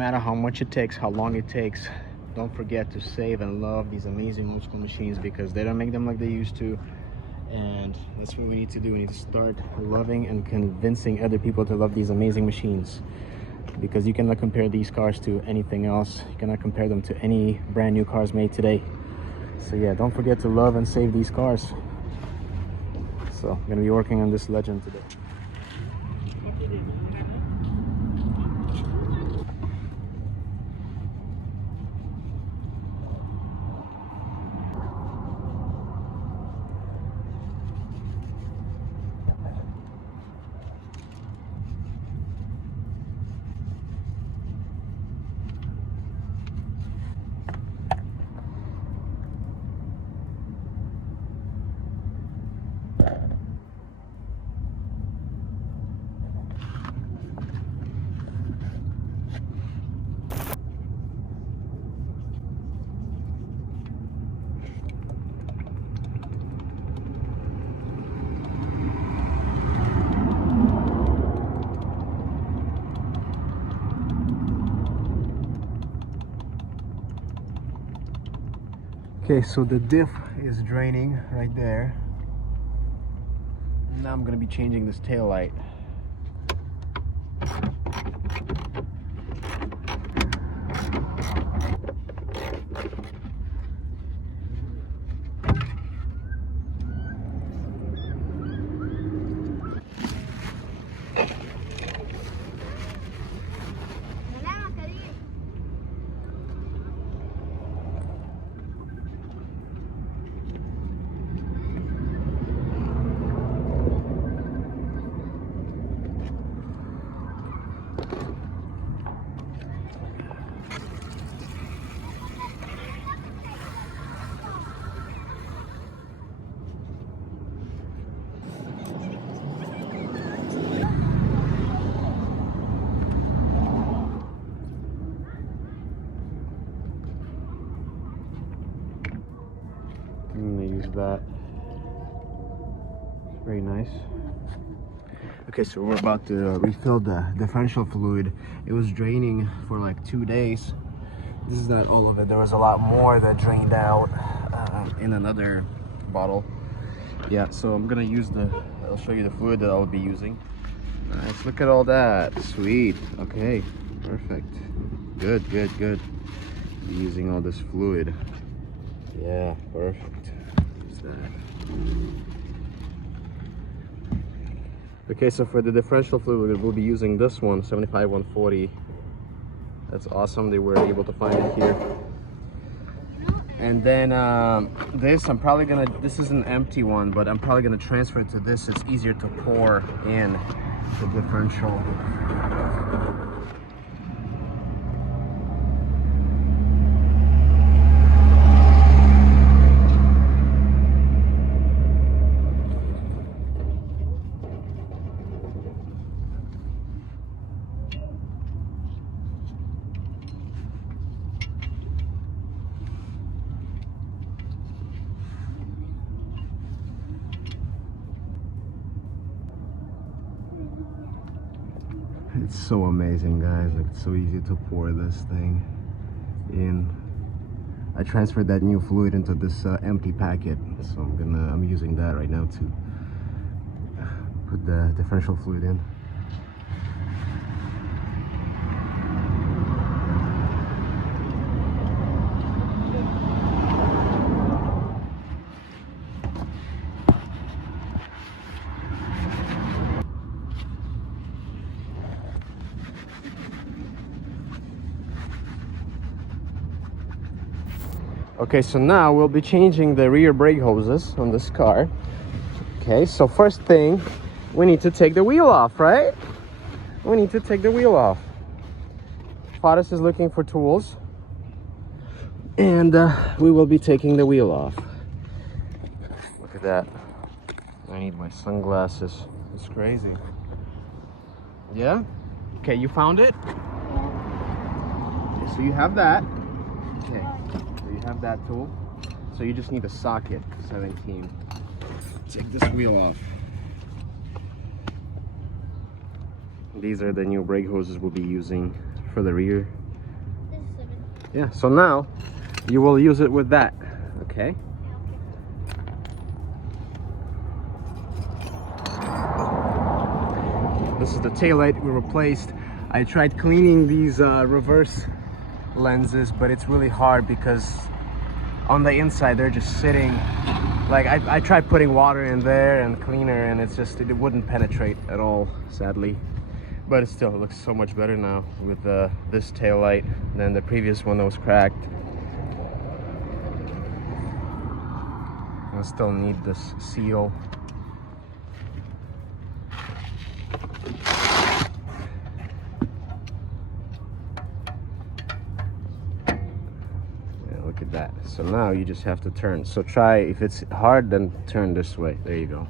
matter how much it takes, how long it takes, don't forget to save and love these amazing old school machines, because they don't make them like they used to. And that's what we need to do. We need to start loving and convincing other people to love these amazing machines, because you cannot compare these cars to anything else. You cannot compare them to any brand new cars made today. So yeah, don't forget to love and save these cars. So I'm gonna be working on this Legend today. Okay, so the diff is draining right there. Now I'm gonna be changing this tail light. I'm gonna use that. Very nice. Okay, so we're about to refill the differential fluid. It was draining for like 2 days. This is not all of it. There was a lot more that drained out in another bottle. Yeah, so I'm gonna use I'll show you the fluid that I'll be using. Nice, look at all that. Sweet. Okay, perfect. Good, good, good. Using all this fluid. Yeah, perfect. Use that. Okay, so for the differential fluid, we'll be using this one, 75-140. That's awesome. They were able to find it here. And then this, this is an empty one, but I'm probably gonna transfer it to this. It's easier to pour in the differential. It's so amazing, guys. Like, it's so easy to pour this thing in. I transferred that new fluid into this empty packet, so I'm using that right now to put the differential fluid in. Okay, so now we'll be changing the rear brake hoses on this car. Okay, so first thing, we need to take the wheel off, right? We need to take the wheel off. Fares is looking for tools, and we will be taking the wheel off. Look at that. I need my sunglasses. It's crazy. Yeah? Okay, you found it? Okay, so you have that. Okay. Have that tool, so you just need a socket 17. Take this wheel off. These are the new brake hoses we'll be using for the rear Yeah, so now you will use it with that, okay? This is the taillight we replaced. I tried cleaning these reverse lenses, but it's really hard because on the inside they're just sitting. Like I tried putting water in there and cleaner, and it's just, it wouldn't penetrate at all, sadly. But it still looks so much better now with this taillight than the previous one that was cracked. I still need this seal. Look at that. So now you just have to turn. So try, if it's hard, then turn this way. There you go.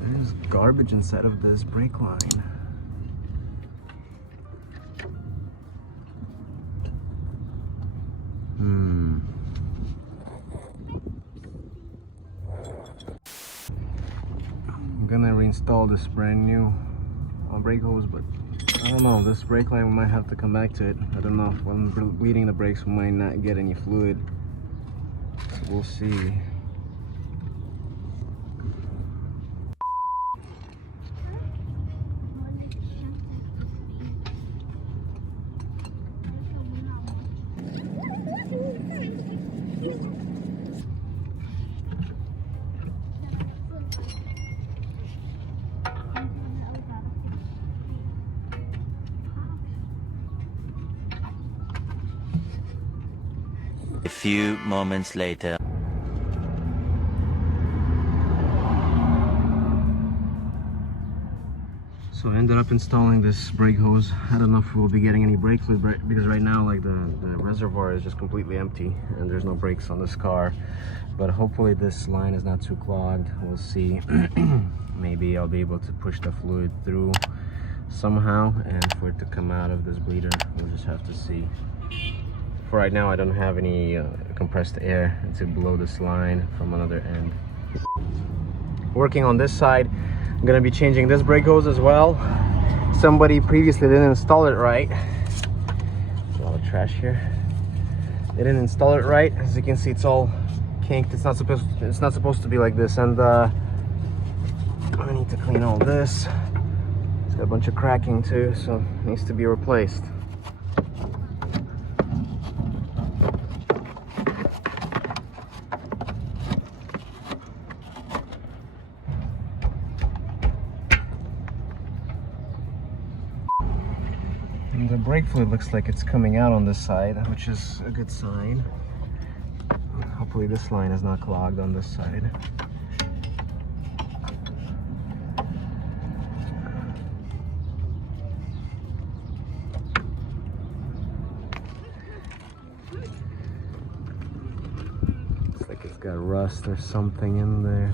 There's garbage inside of this brake line. I'm gonna reinstall this brand new brake hose, but I don't know, this brake line, we might have to come back to it. I don't know, when we're bleeding the brakes we might not get any fluid, so we'll see. A few moments later. So I ended up installing this brake hose. I don't know if we'll be getting any brake fluid because right now, like, the reservoir is just completely empty and there's no brakes on this car. But hopefully this line is not too clogged. We'll see. Maybe I'll be able to push the fluid through somehow, and for it to come out of this bleeder, we'll just have to see. For right now, I don't have any compressed air to blow this line from another end. Working on this side, I'm gonna be changing this brake hose as well. Somebody previously didn't install it right. There's a lot of trash here. They didn't install it right. As you can see, it's all kinked. It's not supposed to be like this. And I need to clean all this. It's got a bunch of cracking too, so it needs to be replaced. And the brake fluid looks like it's coming out on this side, which is a good sign. Hopefully this line is not clogged on this side. Looks like it's got rust or something in there.